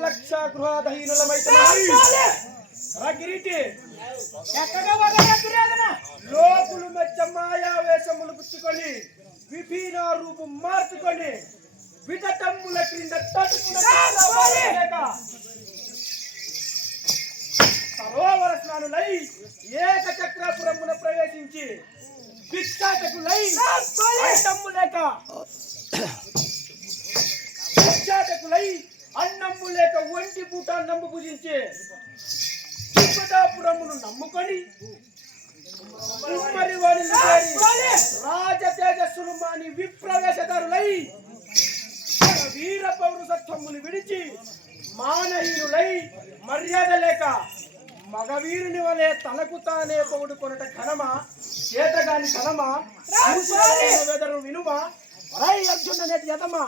లక్ష గృహదహీనులమైతే లోకులు మెచ్చ మాయావేశములు పుచ్చుకొని విభిన్న రూపం మార్చుకొని విధతమ్ముల క్రింద సరోవర స్నానులై ఏకచక్రపురమున ప్రవేశించి భిక్షాటకులై అన్నమ్ము లేక ఒంటి పూట నమ్ము పూజించే తిరుపతాపురమును నమ్ముకొని రాజ తేజస్సులు మాని విప్రవేశదారులై వీర పౌరుషత్వములు విడిచి మానహీనులై మర్యాద లేక మగవీరుని వలె తనకు తానే పొగుడుకొనుట ఘనమా చేతగాని ఘనమా వెదరు వినుమా అర్జున నేటి యతమా